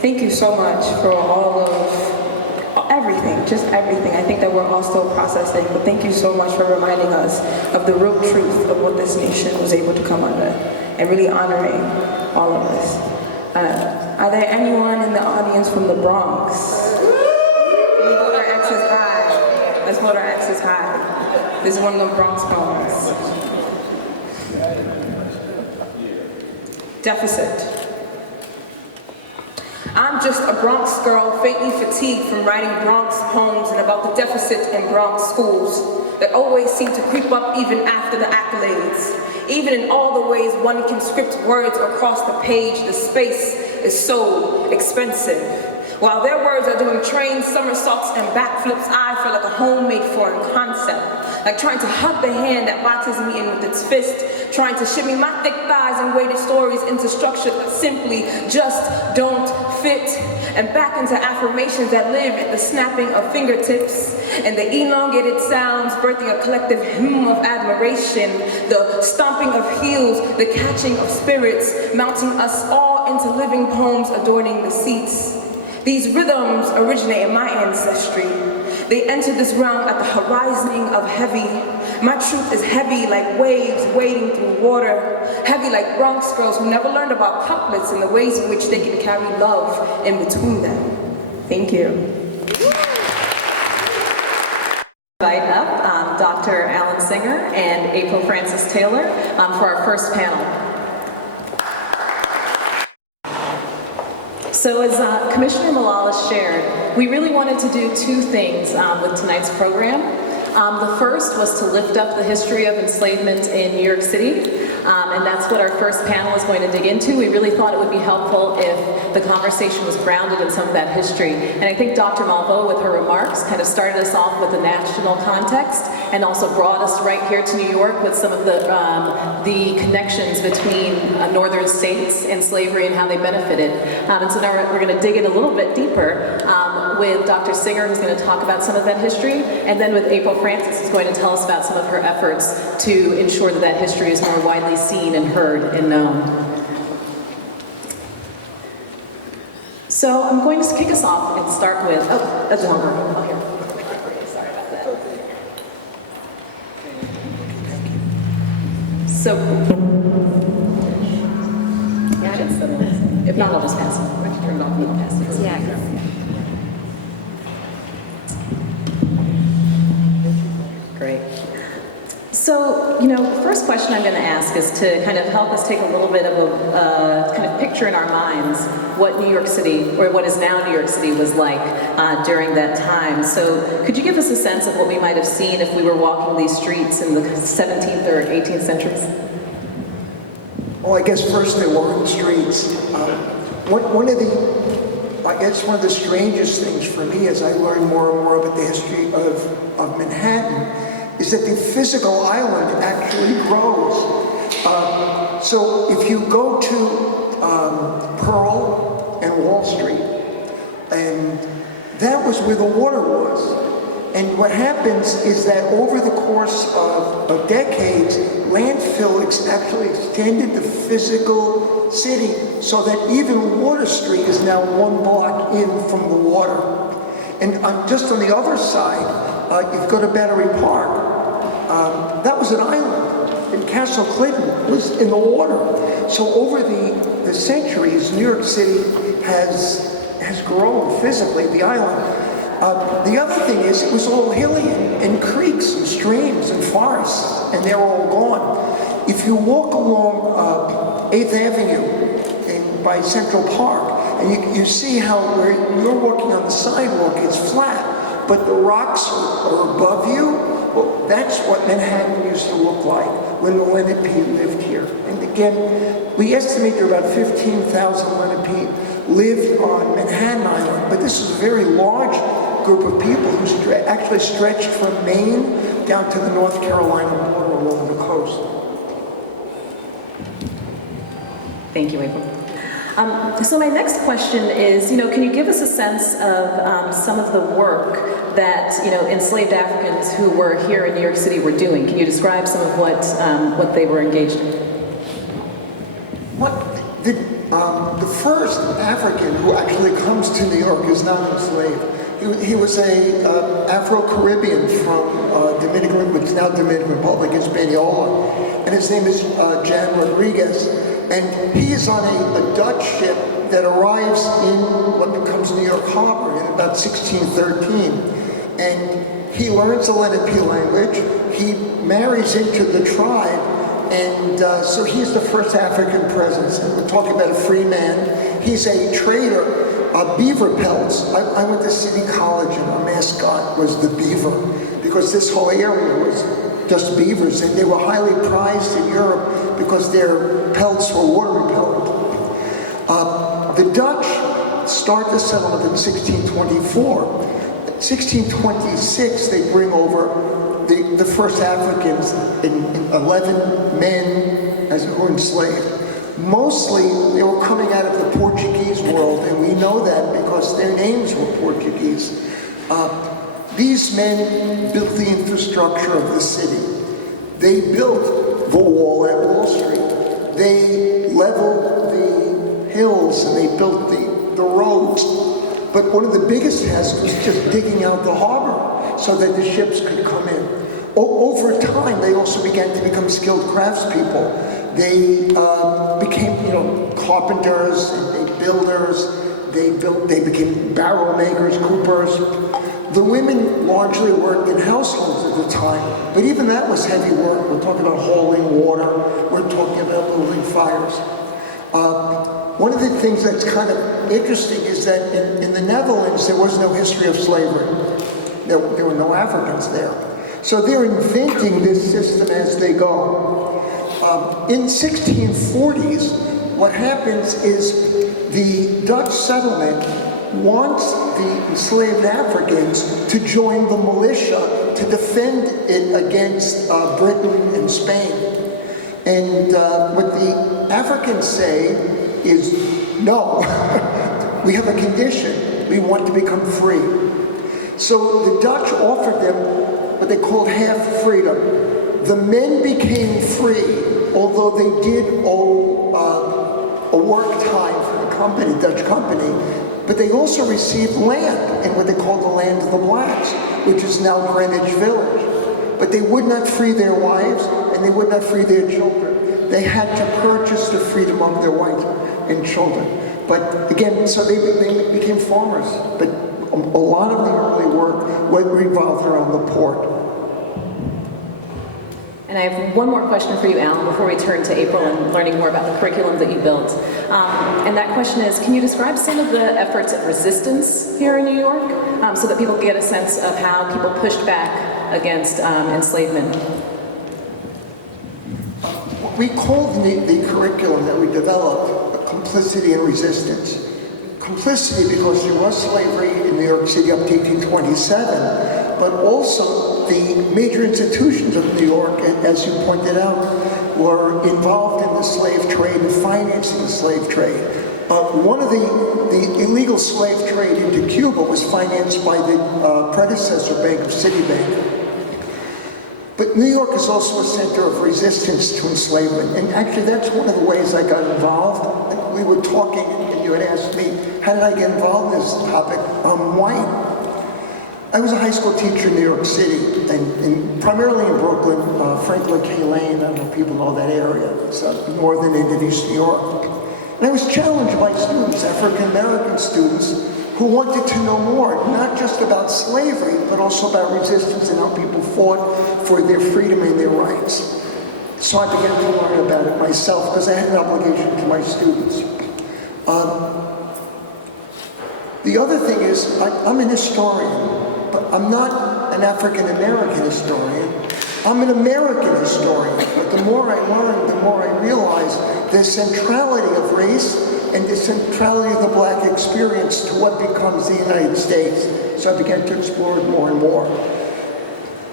Thank you so much for all of everything, just everything. I think that we're all still processing, but thank you so much for reminding us of the real truth of what this nation was able to come under and really honoring all of us. Are there anyone in the audience from the Bronx? Can you hold our X's high? Let's hold our X's high. This is one of the Bronx poems. Deficit. I'm just a Bronx girl, faintly fatigued from writing Bronx poems and about the deficit in Bronx schools that always seem to creep up even after the accolades. Even in all the ways one can script words across the page, the space is so expensive. While their words are doing train somersaults and backflips, I feel like a homemade foreign concept, like trying to hug the hand that boxes me in with its fist, trying to shimmy my thick thighs and weighted stories into structure that simply just don't fit, and back into affirmations that live at the snapping of fingertips and the elongated sounds birthing a collective hymn of admiration, the stomping of heels, the catching of spirits, mounting us all into living poems adorning the seats. These rhythms originate in my ancestry. They entered this realm at the horizoning of heavy. My truth is heavy like waves wading through water, heavy like Bronx girls who never learned about couplets and the ways in which they can carry love in between them. Thank you. Invite up Dr. Alan Singer and April Francis Taylor for our first panel. So as Commissioner Malala shared, we really wanted to do two things with tonight's program. The first was to lift up the history of enslavement in New York City, and that's what our first panel is going to dig into. We really thought it would be helpful if the conversation was grounded in some of that history. And I think Dr. Malveaux, with her remarks, kind of started us off with the national context and also brought us right here to New York with some of the connections between northern states and slavery and how they benefited. And so now we're going to dig in a little bit deeper with Dr. Singer, who's going to talk about some of that history, and then with April Francis, who's going to tell us about some of her efforts to ensure that that history is more widely seen and heard and known. So I'm going to kick us off and start with, oh, that's longer. Oh, here. Sorry about that. So, yeah, I didn't settle this. If not, I'll just pass it. Why don't you turn it off and I'll pass it? Yeah. Great. So, the first question I'm going to ask is to kind of help us take a little bit of a kind of picture in our minds what New York City, or what is now New York City, was like during that time. So, could you give us a sense of what we might have seen if we were walking these streets in the 17th or 18th centuries? Well, I guess first they were in the streets. One of the strangest things for me as I learn more and more about the history of Manhattan is that the physical island actually grows. So if you go to Pearl and Wall Street, and that was where the water was. And what happens is that over the course of decades, landfill actually extended the physical city so that even Water Street is now one block in from the water. And just on the other side, you've got to Battery Park. That was an island, and Castle Clinton was in the water. So over the centuries, New York City has grown physically, the island. The other thing is, it was all hilly and creeks and streams and forests, and they're all gone. If you walk along 8th Avenue by Central Park, and you see how where you're walking on the sidewalk, it's flat, but the rocks are above you. Well, that's what Manhattan used to look like when the Lenape lived here. And again, we estimate there are about 15,000 Lenape lived on Manhattan Island, but this is a very large group of people who actually stretched from Maine down to the North Carolina border along the coast. Thank you, April. So my next question is, can you give us a sense of some of the work that, enslaved Africans who were here in New York City were doing? Can you describe some of what they were engaged in? The first African who actually comes to New York is not enslaved. He was a Afro-Caribbean from Dominican, which is now Dominican Republic, Hispaniola, and his name is Jan Rodriguez, and he is on a Dutch ship that arrives in what becomes New York Harbor in about 1613, and he learns the Lenape language, he marries into the tribe, and so he's the first African presence, and we're talking about a free man. He's a trader. Beaver pelts. I went to City College and our mascot was the beaver because this whole area was just beavers and they were highly prized in Europe because their pelts were water repellent. The Dutch start the settlement in 1624. 1626 they bring over the first Africans, 11 men as who were enslaved. Mostly, they were coming out of the Portuguese world, and we know that because their names were Portuguese. These men built the infrastructure of the city. They built the wall at Wall Street. They leveled the hills, and they built the roads. But one of the biggest tasks was just digging out the harbor so that the ships could come in. Over time, they also began to become skilled craftspeople. They became, carpenters and builders. They became barrel makers, coopers. The women largely worked in households at the time, but even that was heavy work. We're talking about hauling water. We're talking about building fires. One of the things that's kind of interesting is that in the Netherlands, there was no history of slavery. There were no Africans there. So they're inventing this system as they go. In 1640s, what happens is the Dutch settlement wants the enslaved Africans to join the militia to defend it against Britain and Spain. And what the Africans say is, no, we have a condition. We want to become free. So the Dutch offered them what they called half freedom. The men became free, although they did owe a work time for the company, Dutch company, but they also received land in what they called the land of the blacks, which is now Greenwich Village. But they would not free their wives, and they would not free their children. They had to purchase the freedom of their wives and children. But again, so they became farmers. But a lot of the early work revolved around the port. And I have one more question for you, Alan, before we turn to April and learning more about the curriculum that you built. And that question is, can you describe some of the efforts of resistance here in New York so that people get a sense of how people pushed back against enslavement? We called the curriculum that we developed complicity and resistance. Complicity because there was slavery in New York City up to 1827, but also the major institutions of New York, as you pointed out, were involved in the slave trade and financing the slave trade. One of the illegal slave trade into Cuba was financed by the predecessor bank of Citibank. But New York is also a center of resistance to enslavement, and actually that's one of the ways I got involved. We were talking, and you had asked me, how did I get involved in this topic? I'm white. I was a high school teacher in New York City, and primarily in Brooklyn, Franklin K. Lane, I don't know if people know that area. It's northern end of East New York. And I was challenged by students, African-American students, who wanted to know more, not just about slavery, but also about resistance and how people fought for their freedom and their rights. So I began to learn about it myself because I had an obligation to my students. The other thing is, I'm an historian, but I'm not an African-American historian. I'm an American historian, but the more I learn, the more I realize the centrality of race and the centrality of the black experience to what becomes the United States. So I began to explore it more and more.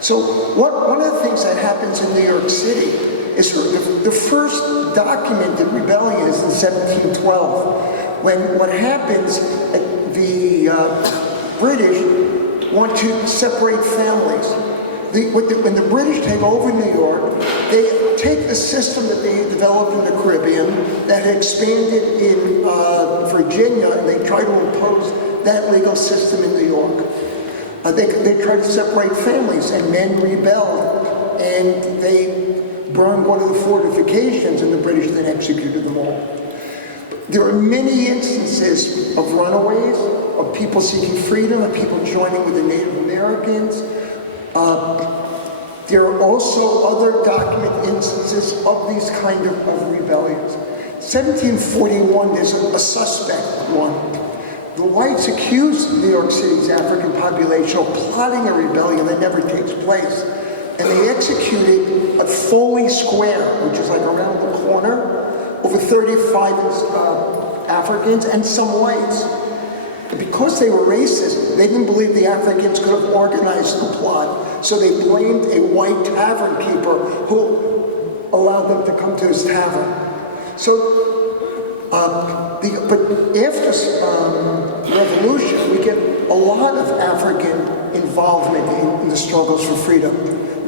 So one of the things that happens in New York City is the first documented rebellion is in 1712, when what happens, the British want to separate families. when the British take over New York, they take the system that they developed in the Caribbean that had expanded in Virginia, and they try to impose that legal system in New York. They tried to separate families, and men rebelled, and they burned one of the fortifications, and the British then executed them all. There are many instances of runaways, of people seeking freedom, of people joining with the Native Americans. There are also other documented instances of these kind of rebellions. 1741, there's a suspect one. The whites accused New York City's African population of plotting a rebellion that never takes place. And they executed at Foley Square, which is like around the corner, over 35 Africans and some whites. And because they were racist, they didn't believe the Africans could have organized the plot. So they blamed a white tavern keeper who allowed them to come to his tavern. So, but after revolution, we get a lot of African involvement in the struggles for freedom.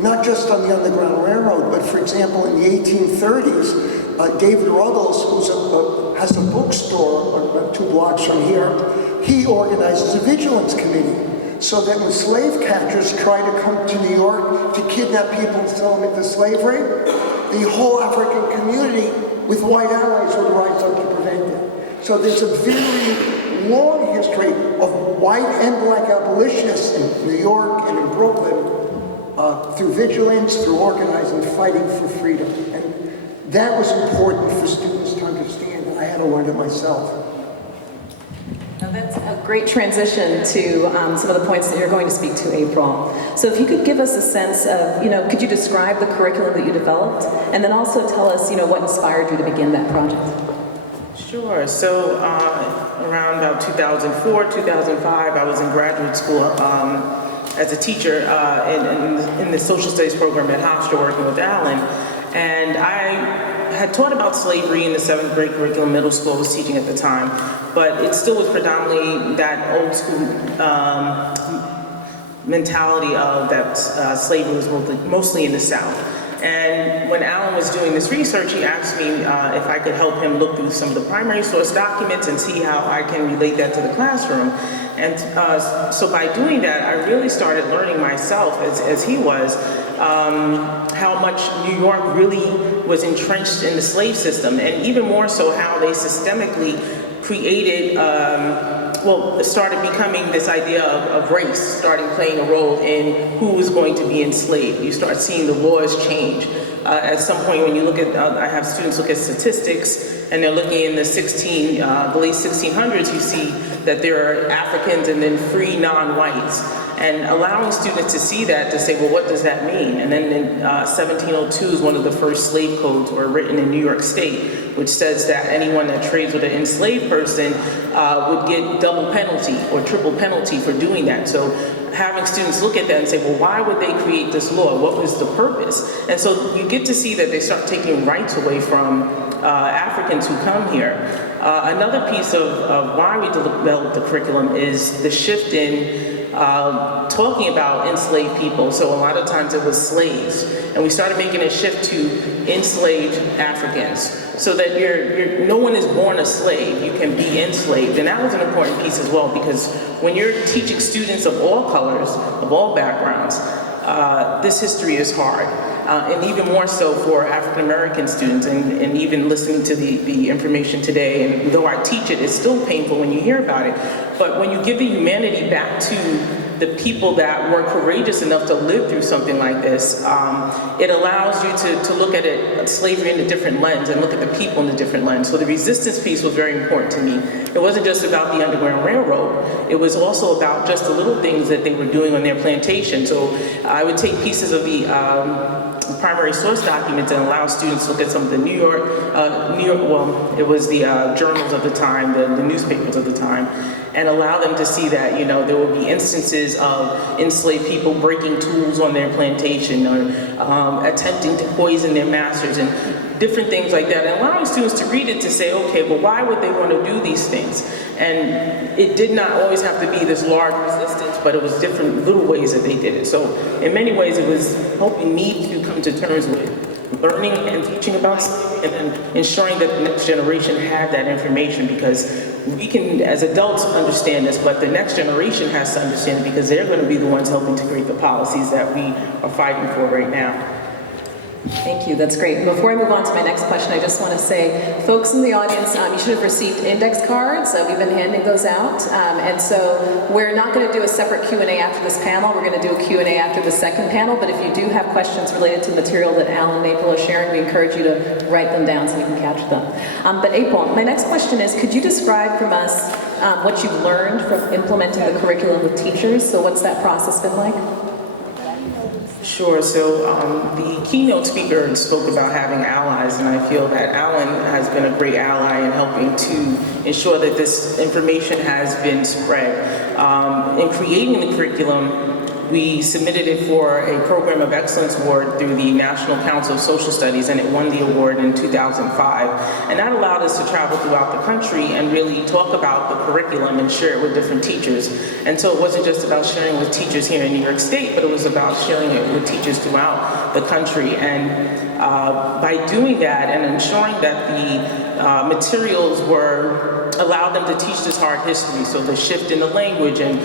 Not just on the Underground Railroad, but for example, in the 1830s, David Ruggles, who has a bookstore 2 blocks from here, he organizes a vigilance committee so that when slave catchers try to come to New York to kidnap people and sell them into slavery, the whole African community with white allies would rise up to prevent it. So there's a very long history of white and black abolitionists in New York and in Brooklyn through vigilance, through organizing, fighting for freedom. And that was important for students to understand, and I had to learn it myself. Now that's a great transition to some of the points that you're going to speak to, April. So if you could give us a sense of, could you describe the curriculum that you developed, and then also tell us, what inspired you to begin that project? Sure. So around about 2004, 2005, I was in graduate school as a teacher in the social studies program at Hofstra, working with Alan. And I had taught about slavery in the 7th grade curriculum middle school I was teaching at the time, but it still was predominantly that old school mentality of that slavery was mostly in the South. And when Alan was doing this research, he asked me if I could help him look through some of the primary source documents and see how I can relate that to the classroom. And so by doing that, I really started learning myself, as he was, how much New York really was entrenched in the slave system, and even more so how they systemically created, started becoming this idea of race, starting playing a role in who was going to be enslaved. You start seeing the laws change. At some point when you look at, I have students look at statistics, and they're looking in the late 1600s, you see that there are Africans and then free non-whites. And allowing students to see that, to say, well, what does that mean? And then in 1702 is one of the first slave codes were written in New York State, which says that anyone that trades with an enslaved person would get double penalty or triple penalty for doing that. So having students look at that and say, well, why would they create this law? What was the purpose? And so you get to see that they start taking rights away from Africans who come here. Another piece of why we developed the curriculum is the shift in talking about enslaved people. So a lot of times it was slaves, and we started making a shift to enslaved Africans, so that no one is born a slave, you can be enslaved. And that was an important piece as well, because when you're teaching students of all colors, of all backgrounds, this history is hard. And even more so for African American students, and even listening to the information today, and though I teach it, it's still painful when you hear about it. But when you give the humanity back to the people that were courageous enough to live through something like this, it allows you to look at it, slavery in a different lens, and look at the people in a different lens. So the resistance piece was very important to me. It wasn't just about the Underground Railroad, it was also about just the little things that they were doing on their plantation. So I would take pieces of the primary source documents and allow students to look at some of the New York, it was the journals of the time, the newspapers of the time, and allow them to see that, there would be instances of enslaved people breaking tools on their plantation, or attempting to poison their masters. And different things like that, and allowing students to read it to say, okay, well, why would they want to do these things? And it did not always have to be this large resistance, but it was different little ways that they did it. So in many ways, it was helping me to come to terms with learning and teaching about slavery, and then ensuring that the next generation had that information, because we can, as adults, understand this, but the next generation has to understand it, because they're going to be the ones helping to create the policies that we are fighting for right now. Thank you, that's great. Before I move on to my next question, I just want to say, folks in the audience, you should have received index cards. We've been handing those out. And so we're not going to do a separate Q&A after this panel. We're going to do a Q&A after the second panel, but if you do have questions related to the material that Alan and April are sharing, we encourage you to write them down so you can catch them. But April, my next question is, could you describe from us what you've learned from implementing the curriculum with teachers? So what's that process been like? Sure. So the keynote speaker spoke about having allies, and I feel that Alan has been a great ally in helping to ensure that this information has been spread. In creating the curriculum, we submitted it for a Program of Excellence Award through the National Council of Social Studies, and it won the award in 2005. And that allowed us to travel throughout the country and really talk about the curriculum and share it with different teachers. And so it wasn't just about sharing with teachers here in New York State, but it was about sharing it with teachers throughout the country. And by doing that and ensuring that the materials allowed them to teach this hard history, so the shift in the language and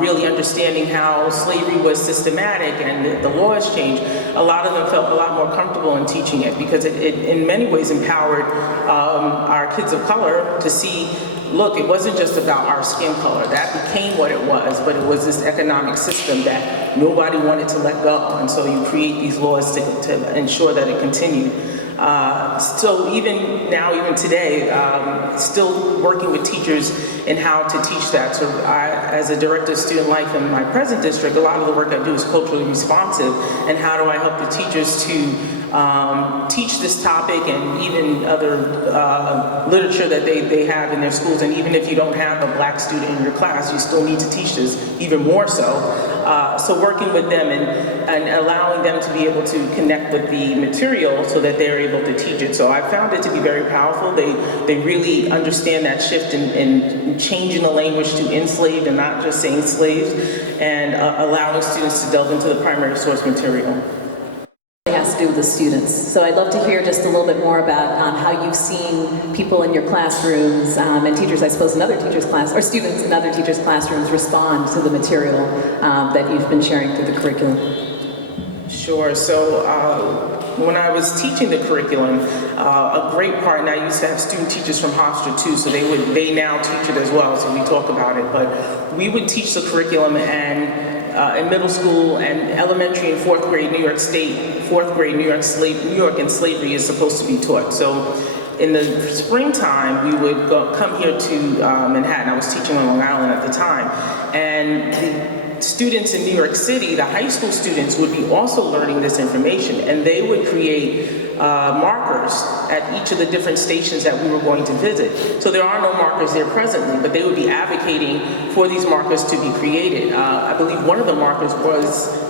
really understanding how slavery was systematic and the laws changed, a lot of them felt a lot more comfortable in teaching it, because it in many ways empowered our kids of color to see, look, it wasn't just about our skin color. That became what it was, but it was this economic system that nobody wanted to let go, and so you create these laws to ensure that it continued. So even now, even today, still working with teachers in how to teach that. So I, as a director of student life in my present district, a lot of the work I do is culturally responsive, and how do I help the teachers to teach this topic and even other literature that they have in their schools. And even if you don't have a black student in your class, you still need to teach this even more so. So working with them and allowing them to be able to connect with the material so that they're able to teach it. So I found it to be very powerful. They really understand that shift in changing the language to enslaved and not just saying slaves, and allowing students to delve into the primary source material. It has to do with the students. So I'd love to hear just a little bit more about how you've seen people in your classrooms and teachers, I suppose, in other teachers' class, or students in other teachers' classrooms respond to the material that you've been sharing through the curriculum. Sure. So when I was teaching the curriculum, a great part, and I used to have student teachers from Hofstra too, so they now teach it as well, so we talk about it. But we would teach the curriculum, and in middle school and elementary and fourth grade New York State, fourth grade New York and slavery is supposed to be taught. So in the springtime, we would come here to Manhattan. I was teaching on Long Island at the time, and the students in New York City, the high school students, would be also learning this information, and they would create markers at each of the different stations that we were going to visit. So there are no markers there presently, but they would be advocating for these markers to be created. I believe one of the markers was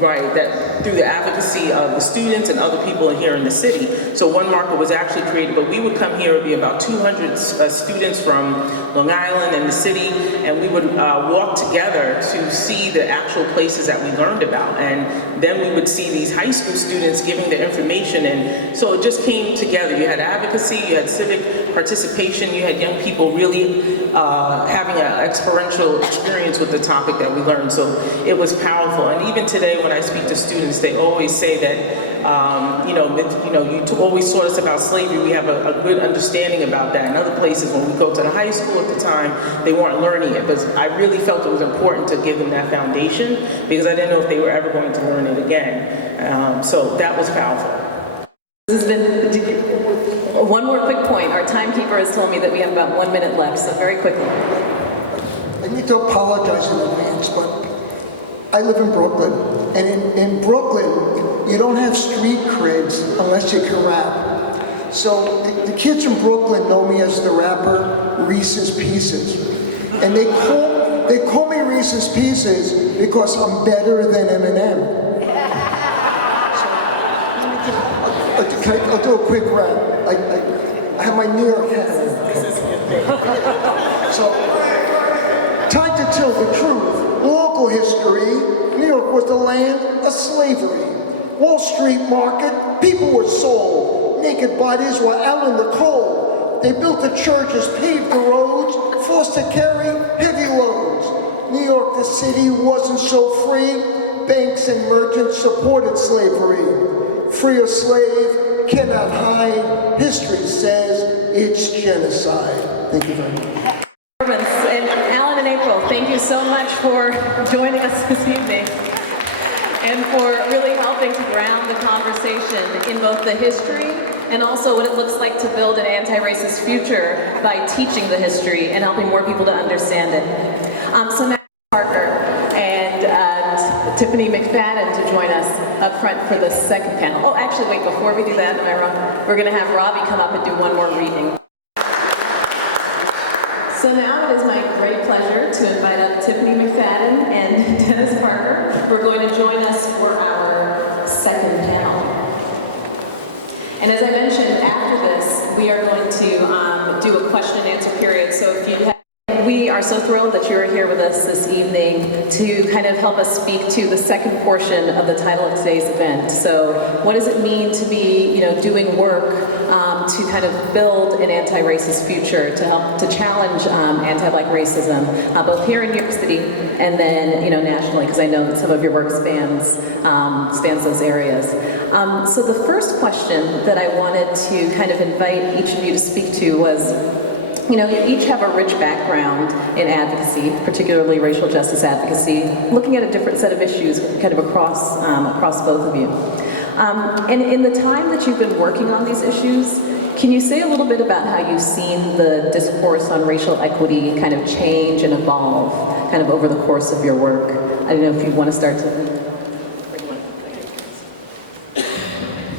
right, that through the advocacy of the students and other people here in the city. So one marker was actually created, but we would come here, it would be about 200 students from Long Island and the city, and we would walk together to see the actual places that we learned about. And then we would see these high school students giving their information, and so it just came together. You had advocacy, you had civic participation, you had young people really having an experiential experience with the topic that we learned. So it was powerful. And even today when I speak to students, they always say that you always taught us about slavery. We have a good understanding about that. In other places, when we go to the high school at the time, they weren't learning it. But I really felt it was important to give them that foundation, because I didn't know if they were ever going to learn it again. So that was powerful. This has been one more quick point. Our timekeeper has told me that we have about 1 minute left, so very quickly. I need to apologize in advance, but I live in Brooklyn, and in Brooklyn, you don't have street creds unless you can rap. So the kids from Brooklyn know me as the rapper Reeses Pieces, and they call me Reeses Pieces because I'm better than Eminem. So, I'll do a quick rap. I have my New York hat on. So, time to tell the truth. Local history. New York was the land of slavery. Wall Street market, people were sold. Naked bodies were out in the cold. They built the churches, paved the roads, forced to carry heavy loads. New York, the city, wasn't so free. Banks and merchants supported slavery. Free or slave cannot hide. History says it's genocide. Thank you very much. And Alan and April, thank you so much for joining us this evening and for really helping to ground the conversation in both the history and also what it looks like to build an anti-racist future by teaching the history and helping more people to understand it. So now Parker and Tiffany McFadden to join us up front for the second panel. Oh, actually, wait, before we do that, am I wrong? We're going to have Robbie come up and do one more reading. So now it is my great pleasure to invite up Tiffany McFadden and Dennis Parker, who are going to join us for our second panel. And as I mentioned, after this, we are going to do a question and answer period. So if you have we are so thrilled that you're here with us this evening to kind of help us speak to the second portion of the title of today's event. So what does it mean to be, doing work to kind of build an anti-racist future, to help to challenge anti-black racism, both here in New York City and then, nationally, because I know that some of your work spans those areas. So the first question that I wanted to kind of invite each of you to speak to was, you each have a rich background in advocacy, particularly racial justice advocacy, looking at a different set of issues kind of across both of you. And in the time that you've been working on these issues, can you say a little bit about how you've seen the discourse on racial equity kind of change and evolve kind of over the course of your work? I don't know if you want to start to...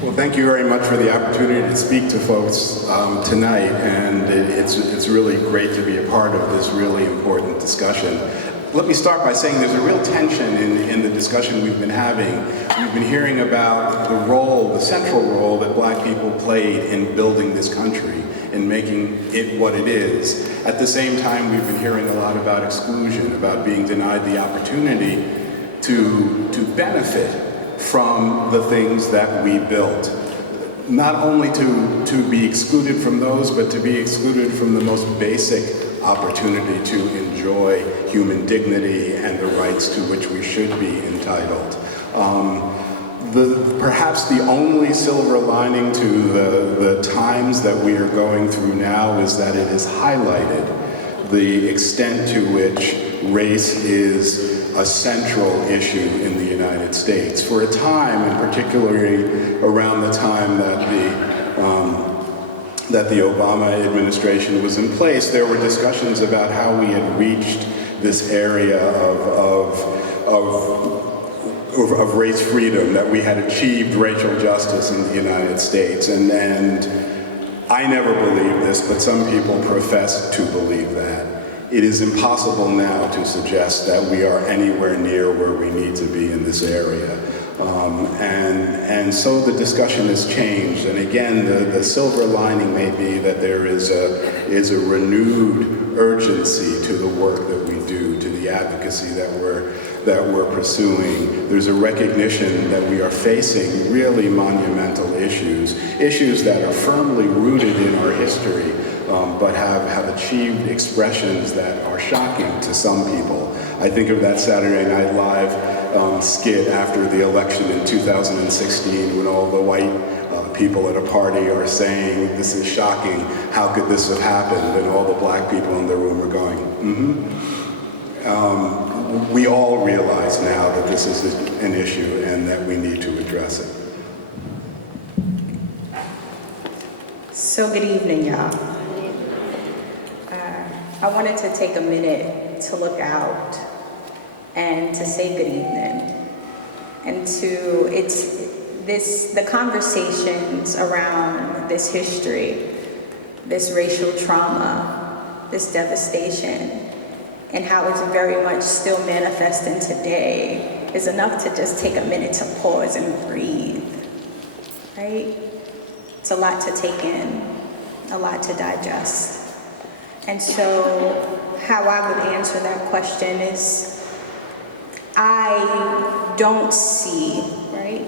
Well, thank you very much for the opportunity to speak to folks tonight, and it's really great to be a part of this really important discussion. Let me start by saying there's a real tension in the discussion we've been having. We've been hearing about the central role that black people played in building this country, in making it what it is. At the same time, we've been hearing a lot about exclusion, about being denied the opportunity to benefit from the things that we built. Not only to be excluded from those, but to be excluded from the most basic opportunity to enjoy human dignity and the rights to which we should be entitled. Perhaps the only silver lining to the times that we are going through now is that it has highlighted the extent to which race is a central issue in the United States. For a time, and particularly around the time that the Obama administration was in place, there were discussions about how we had reached this area of race freedom, that we had achieved racial justice in the United States. And I never believed this, but some people profess to believe that. It is impossible now to suggest that we are anywhere near where we need to be in this area. And so the discussion has changed. And again, the silver lining may be that there is a renewed urgency to the work that we do, to the advocacy that we're pursuing. There's a recognition that we are facing really monumental issues that are firmly rooted in our history, but have achieved expressions that are shocking to some people. I think of that Saturday Night Live skit after the election in 2016 when all the white people at a party are saying, "This is shocking, how could this have happened?" And all the black people in the room are going, we all realize now that this is an issue and that we need to address it. So good evening, y'all. I wanted to take a minute to look out and to say good evening. And the conversations around this history, this racial trauma, this devastation, and how it's very much still manifesting today is enough to just take a minute to pause and breathe, right? It's a lot to take in, a lot to digest. And so how I would answer that question is, I don't see, right,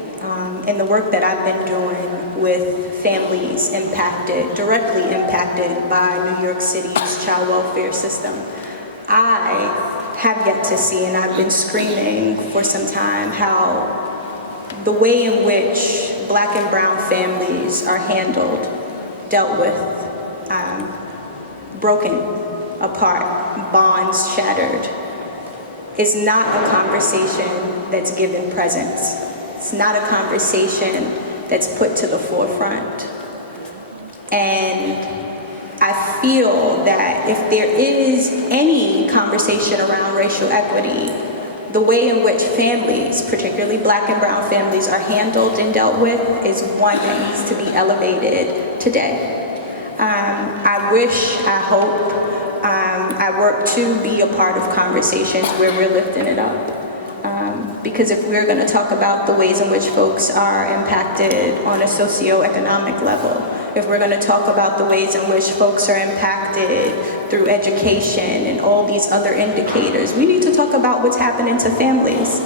in the work that I've been doing with families directly impacted by New York City's child welfare system, I have yet to see, and I've been screaming for some time, how the way in which Black and brown families are handled, dealt with, broken apart, bonds shattered, is not a conversation that's given presence. It's not a conversation that's put to the forefront. And I feel that if there is any conversation around racial equity, the way in which families, particularly Black and brown families, are handled and dealt with is one that needs to be elevated today. I wish, I hope, I work to be a part of conversations where we're lifting it up. Because if we're going to talk about the ways in which folks are impacted on a socioeconomic level, if we're going to talk about the ways in which folks are impacted through education and all these other indicators, we need to talk about what's happening to families.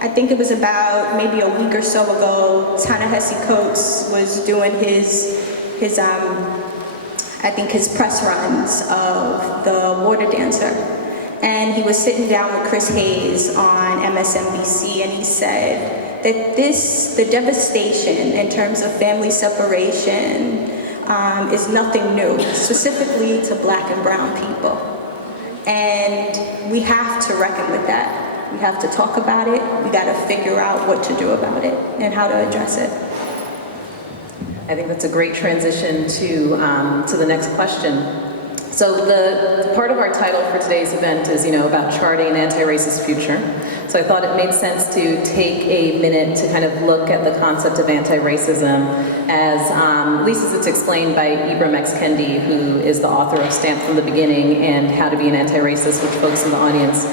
I think it was about maybe a week or so ago, Ta-Nehisi Coates was doing his press runs of the water dancer. And he was sitting down with Chris Hayes on MSNBC, and he said that the devastation in terms of family separation is nothing new, specifically to Black and brown people. And we have to reckon with that. We have to talk about it. We got to figure out what to do about it and how to address it. I think that's a great transition to the next question. So the part of our title for today's event is, about charting an anti-racist future. So I thought it made sense to take a minute to kind of look at the concept of anti-racism as, at least as it's explained by Ibram X. Kendi, who is the author of Stamped from the Beginning and How to Be an Anti-Racist, which folks in the audience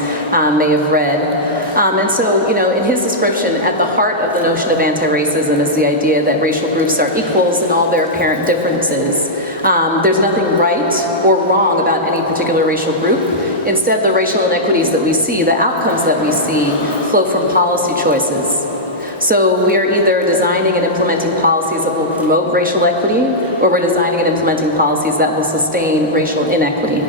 may have read. And so, in his description, at the heart of the notion of anti-racism is the idea that racial groups are equals in all their apparent differences. There's nothing right or wrong about any particular racial group. Instead, the racial inequities that we see, the outcomes that we see, flow from policy choices. So we are either designing and implementing policies that will promote racial equity, or we're designing and implementing policies that will sustain racial inequity.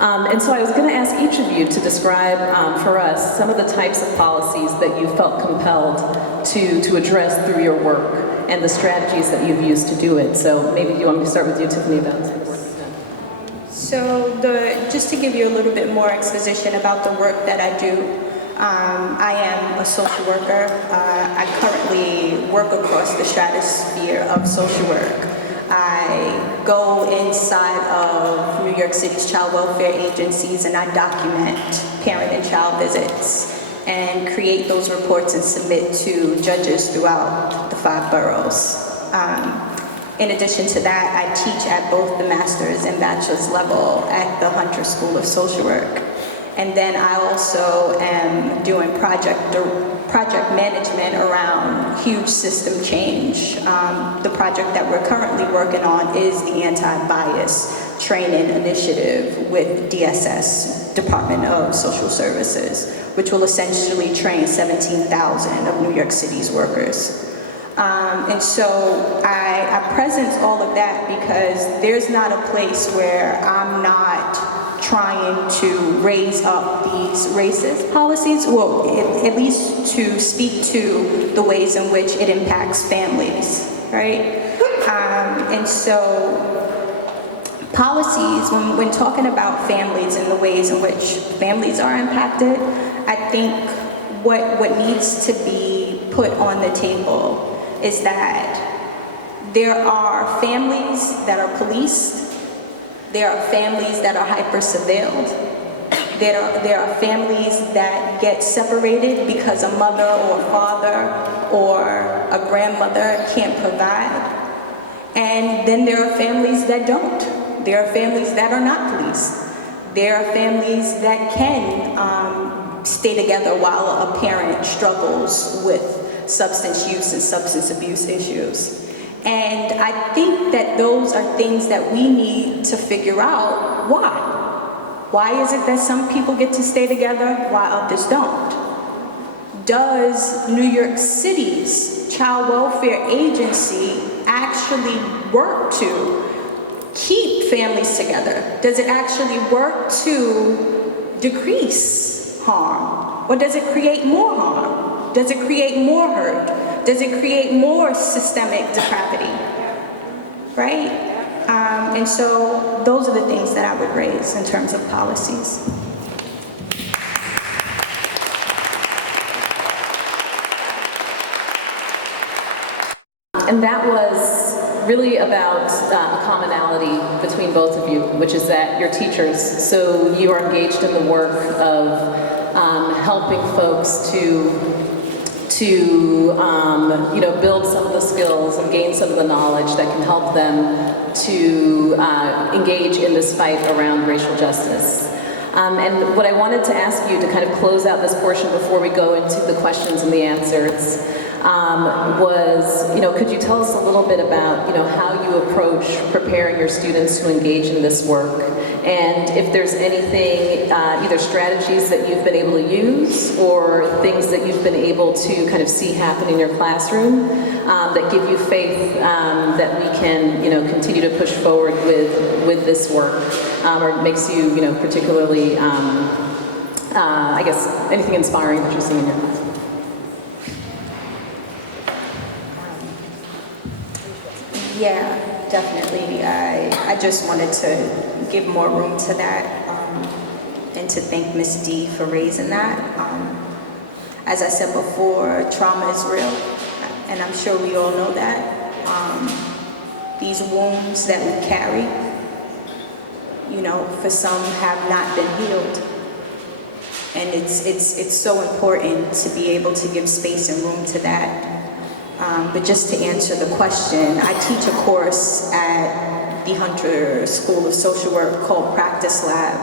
And so I was going to ask each of you to describe for us some of the types of policies that you felt compelled to address through your work and the strategies that you've used to do it. So maybe you want me to start with you, Tiffany, about some work you've done. So just to give you a little bit more exposition about the work that I do, I am a social worker. I currently work across the stratosphere of social work. I go inside of New York City's child welfare agencies and I document parent and child visits and create those reports and submit to judges throughout the 5 boroughs. In addition to that, I teach at both the master's and bachelor's level at the Hunter School of Social Work. And then I also am doing project management around huge system change. The project that we're currently working on is the anti-bias training initiative with DSS, Department of Social Services, which will essentially train 17,000 of New York City's workers. And so I presence all of that because there's not a place where I'm not trying to raise up these racist policies, well, at least to speak to the ways in which it impacts families, right? And so policies, when talking about families and the ways in which families are impacted, I think what needs to be put on the table is that there are families that are policed. There are families that are hyper-surveilled. There are families that get separated because a mother or a father or a grandmother can't provide. And then there are families that don't. There are families that are not policed. There are families that can stay together while a parent struggles with substance use and substance abuse issues. And I think that those are things that we need to figure out why. Why is it that some people get to stay together while others don't? Does New York City's child welfare agency actually work to keep families together? Does it actually work to decrease harm? Or does it create more harm? Does it create more hurt? Does it create more systemic depravity? Right? And so those are the things that I would raise in terms of policies. And that was really about a commonality between both of you, which is that you're teachers, so you are engaged in the work of helping folks to build some of the skills and gain some of the knowledge that can help them to engage in this fight around racial justice. And what I wanted to ask you to kind of close out this portion before we go into the questions and the answers was, could you tell us a little bit about, how you approach preparing your students to engage in this work? And if there's anything, either strategies that you've been able to use or things that you've been able to kind of see happen in your classroom that give you faith that we can, continue to push forward with this work, or makes you, particularly, I guess, anything inspiring that you're seeing in your class. Yeah, definitely. I just wanted to give more room to that and to thank Ms. D for raising that. As I said before, trauma is real, and I'm sure we all know that. These wounds that we carry, for some have not been healed. And it's so important to be able to give space and room to that. But just to answer the question, I teach a course at the Hunter School of Social Work called Practice Lab.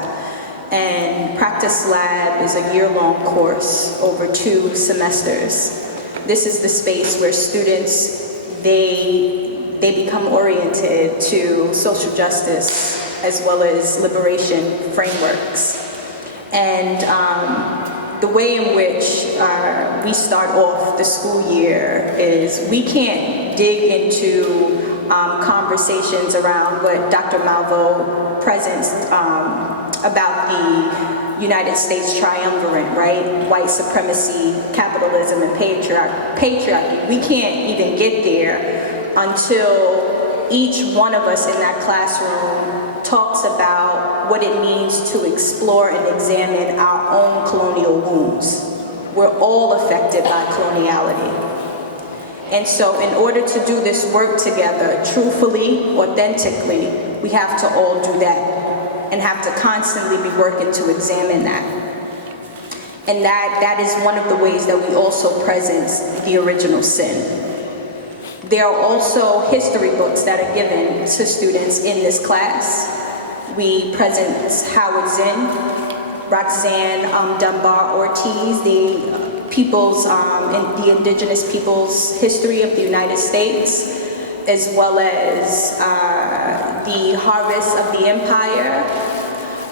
And Practice Lab is a year-long course over 2 semesters. This is the space where students, they become oriented to social justice as well as liberation frameworks. And the way in which we start off the school year is we can't dig into conversations around what Dr. Malvo presents about the United States triumvirate, right? White supremacy, capitalism, and patriarchy. We can't even get there until each one of us in that classroom talks about what it means to explore and examine our own colonial wounds. We're all affected by coloniality. And so in order to do this work together, truthfully, authentically, we have to all do that and have to constantly be working to examine that. And that is one of the ways that we also present the original sin. There are also history books that are given to students in this class. We present Howard Zinn, Roxanne Dunbar Ortiz, the the indigenous people's history of the United States, as well as the harvest of the empire.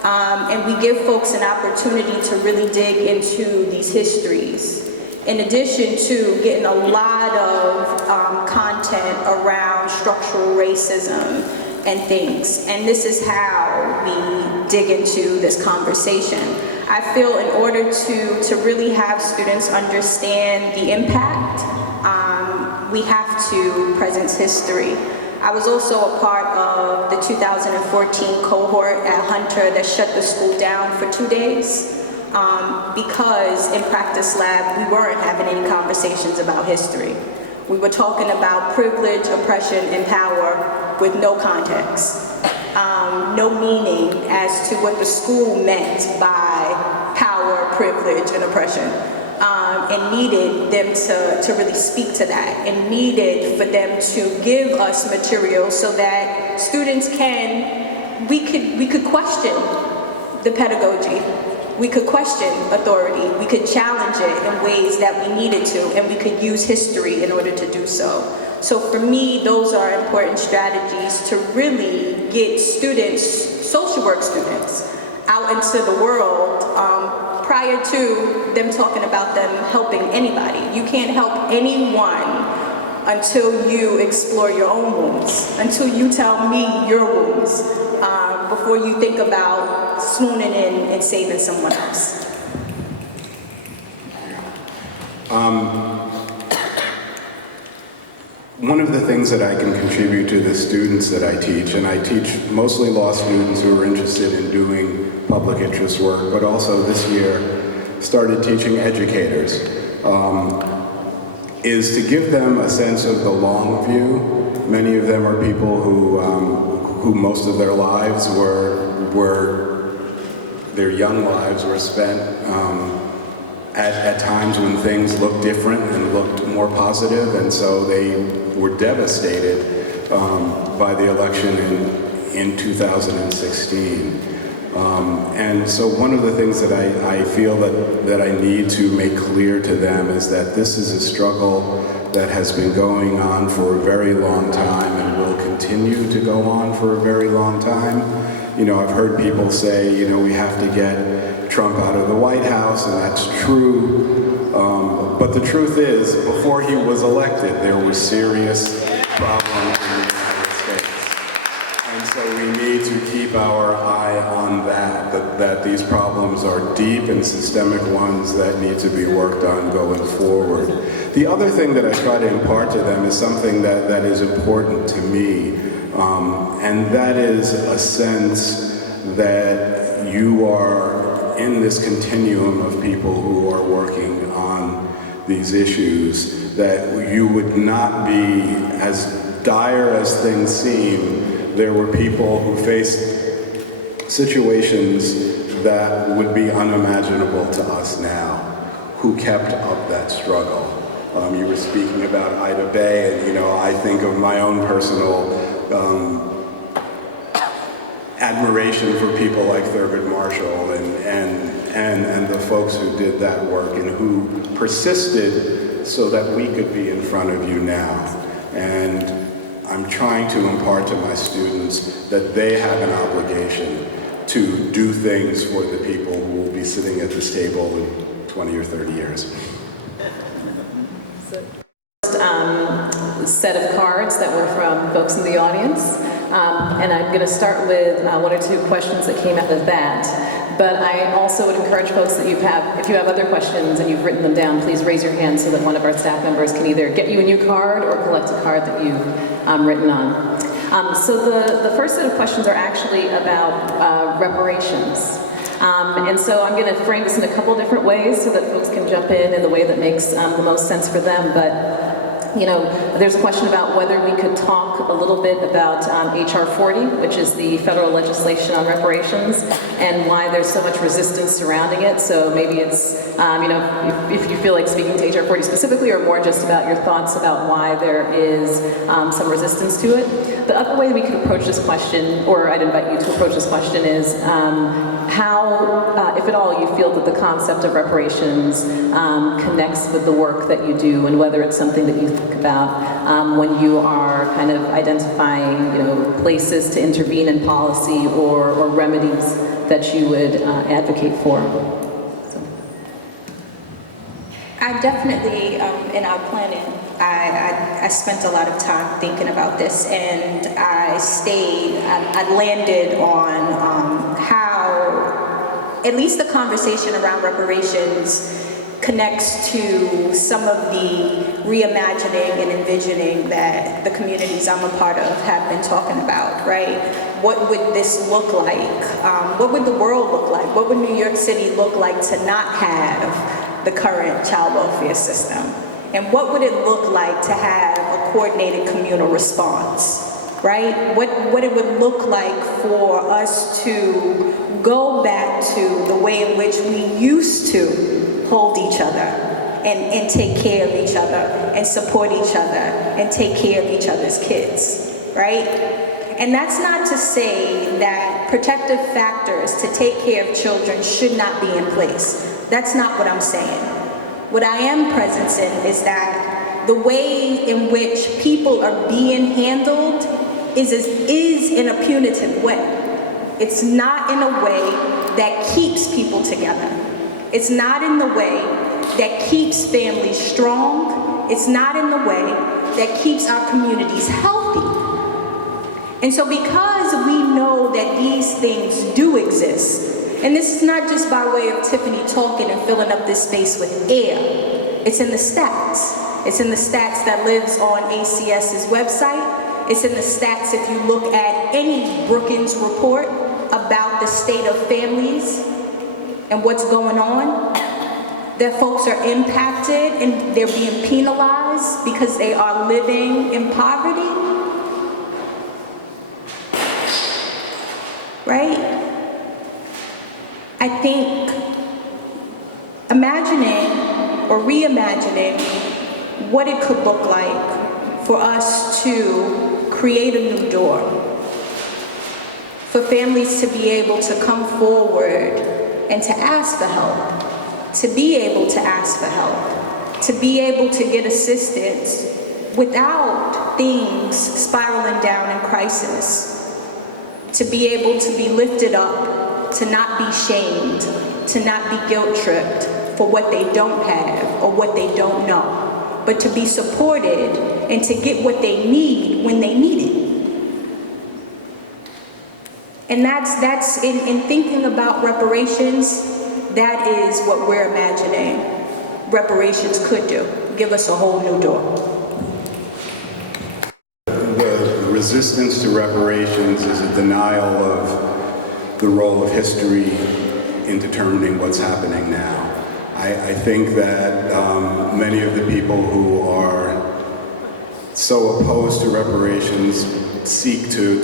And we give folks an opportunity to really dig into these histories. In addition to getting a lot of content around structural racism and things. And this is how we dig into this conversation. I feel in order to really have students understand the impact, we have to present history. I was also a part of the 2014 cohort at Hunter that shut the school down for 2 days. Because in Practice Lab, we weren't having any conversations about history. We were talking about privilege, oppression, and power with no context, no meaning as to what the school meant by power, privilege, and oppression, and needed them to really speak to that, and needed for them to give us material so that students we could question the pedagogy. We could question authority, we could challenge it in ways that we needed to, and we could use history in order to do so. So for me, those are important strategies to really get students, social work students, out into the world prior to them talking about them helping anybody. You can't help anyone until you explore your own wounds, until you tell me your wounds, before you think about swooning in and saving someone else. One of the things that I can contribute to the students that I teach, and I teach mostly law students who are interested in doing public interest work, but also this year started teaching educators, is to give them a sense of the long view. Many of them are people who most of their lives their young lives were spent at times when things looked different and looked more positive, and so they were devastated by the election in 2016. And so one of the things that I feel that I need to make clear to them is that this is a struggle that has been going on for a very long time and will continue to go on for a very long time. You know, I've heard people say, you know, we have to get Trump out of the White House, and that's true. But the truth is, before he was elected, there were serious problems in the United States. And so we need to keep our eye on that these problems are deep and systemic ones that need to be worked on going forward. The other thing that I try to impart to them is something that is important to me, and that is a sense that you are in this continuum of people who are working on these issues, that you would not be as dire as things seem. There were people who faced situations that would be unimaginable to us now, who kept up that struggle. You were speaking about Ida Bay, and you know, I think of my own personal admiration for people like Thurgood Marshall and the folks who did that work and who persisted so that we could be in front of you now. And I'm trying to impart to my students that they have an obligation to do things for the people who will be sitting at this table in 20 or 30 years. Set of cards that were from folks in the audience. And I'm going to start with one or two questions that came out of that. But I also would encourage folks that if you have other questions and you've written them down, please raise your hand so that one of our staff members can either get you a new card or collect a card that you've written on. So the first set of questions are actually about reparations. And so I'm going to frame this in a couple different ways so that folks can jump in the way that makes the most sense for them. But you know, there's a question about whether we could talk a little bit about HR 40, which is the federal legislation on reparations, and why there's so much resistance surrounding it. So maybe it's, you know, if you feel like speaking to HR 40 specifically, or more just about your thoughts about why there is some resistance to it. The other way we could approach this question, or I'd invite you to approach this question, is how, if at all, you feel that the concept of reparations connects with the work that you do, and whether it's something that you think about when you are kind of identifying, you know, places to intervene in policy or remedies that you would advocate for. So. I definitely, in our planning, I spent a lot of time thinking about this, and I landed on how at least the conversation around reparations connects to some of the reimagining and envisioning that the communities I'm a part of have been talking about, right? What would this look like? What would the world look like? What would New York City look like to not have the current child welfare system? And what would it look like to have a coordinated communal response, right? What it would look like for us to go back to the way in which we used to hold each other and take care of each other and support each other and take care of each other's kids, right? And that's not to say that protective factors to take care of children should not be in place. That's not what I'm saying. What I am present in is that the way in which people are being handled is in a punitive way. It's not in a way that keeps people together. It's not in the way that keeps families strong. It's not in the way that keeps our communities healthy. And so because we know that these things do exist, and this is not just by way of Tiffany talking and filling up this space with air, it's in the stats. It's in the stats that lives on ACS's website. It's in the stats if you look at any Brookings report about the state of families and what's going on, that folks are impacted and they're being penalized because they are living in poverty. Right? I think imagining or reimagining what it could look like for us to create a new door, for families to be able to come forward and to ask for help, to be able to ask for help, to be able to get assistance without things spiraling down in crisis, to be able to be lifted up, to not be shamed, to not be guilt-tripped for what they don't have or what they don't know, but to be supported and to get what they need when they need it. And that's in thinking about reparations, that is what we're imagining reparations could do, give us a whole new door. Resistance to reparations is a denial of the role of history in determining what's happening now. I think that many of the people who are so opposed to reparations seek to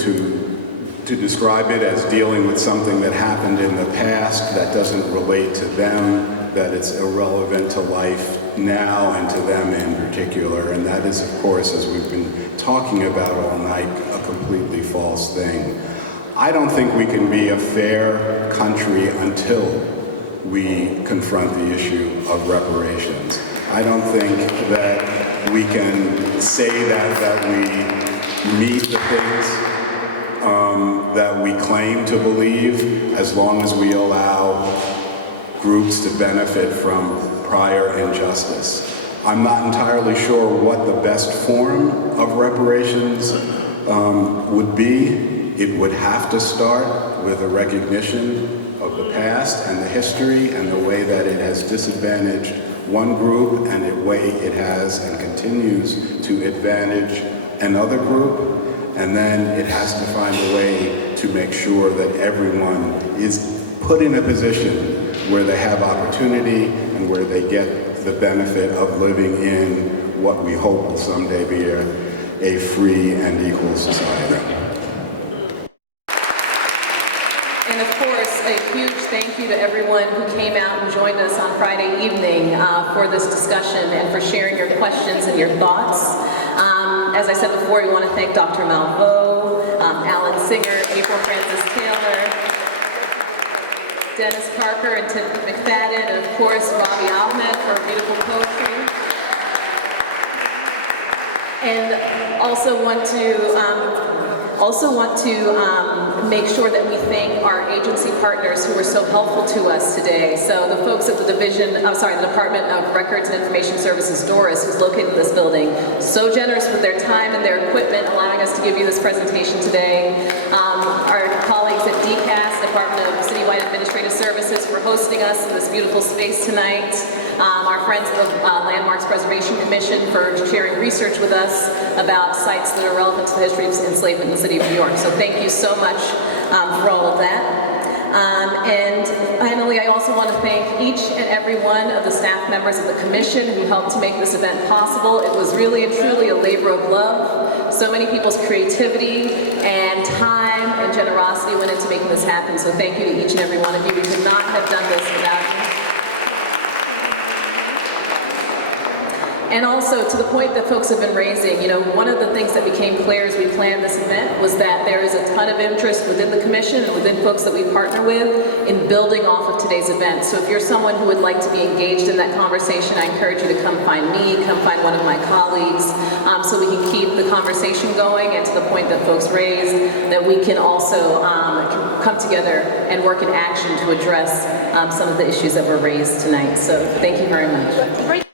describe it as dealing with something that happened in the past that doesn't relate to them, that it's irrelevant to life now and to them in particular. And that is, of course, as we've been talking about all night, a completely false thing. I don't think we can be a fair country until we confront the issue of reparations. I don't think that we can say that we meet the things that we claim to believe as long as we allow groups to benefit from prior injustice. I'm not entirely sure what the best form of reparations would be. It would have to start with a recognition of the past and the history and the way that it has disadvantaged one group and the way it has and continues to advantage another group. And then it has to find a way to make sure that everyone is put in a position where they have opportunity and where they get the benefit of living in what we hope will someday be a free and equal society. And of course, a huge thank you to everyone who came out and joined us on Friday evening for this discussion and for sharing your questions and your thoughts. As I said before, we want to thank Dr. Malveaux, Alan Singer, April Francis Taylor, Dennis Parker and Tim McFadden, and of course Robbie Ahmed for beautiful poetry. And also want to make sure that we thank our agency partners who were so helpful to us today. So the folks at the Department of Records and Information Services, Doris, who's located in this building, so generous with their time and their equipment, allowing us to give you this presentation today. Our colleagues at DCAS, Department of Citywide Administrative Services, for hosting us in this beautiful space tonight. Our friends of the Landmarks Preservation Commission for sharing research with us about sites that are relevant to the history of enslavement in the city of New York. So thank you so much for all of that. And finally, I also want to thank each and every one of the staff members of the commission who helped to make this event possible. It was really and truly a labor of love. So many people's creativity and time and generosity went into making this happen. So thank you to each and every one of you. We could not have done this without you. And also, to the point that folks have been raising, you know, one of the things that became clear as we planned this event was that there is a ton of interest within the commission and within folks that we partner with in building off of today's event. So if you're someone who would like to be engaged in that conversation, I encourage you to come find me, come find one of my colleagues, so we can keep the conversation going, and to the point that folks raised, that we can also come together and work in action to address some of the issues that were raised tonight. So thank you very much.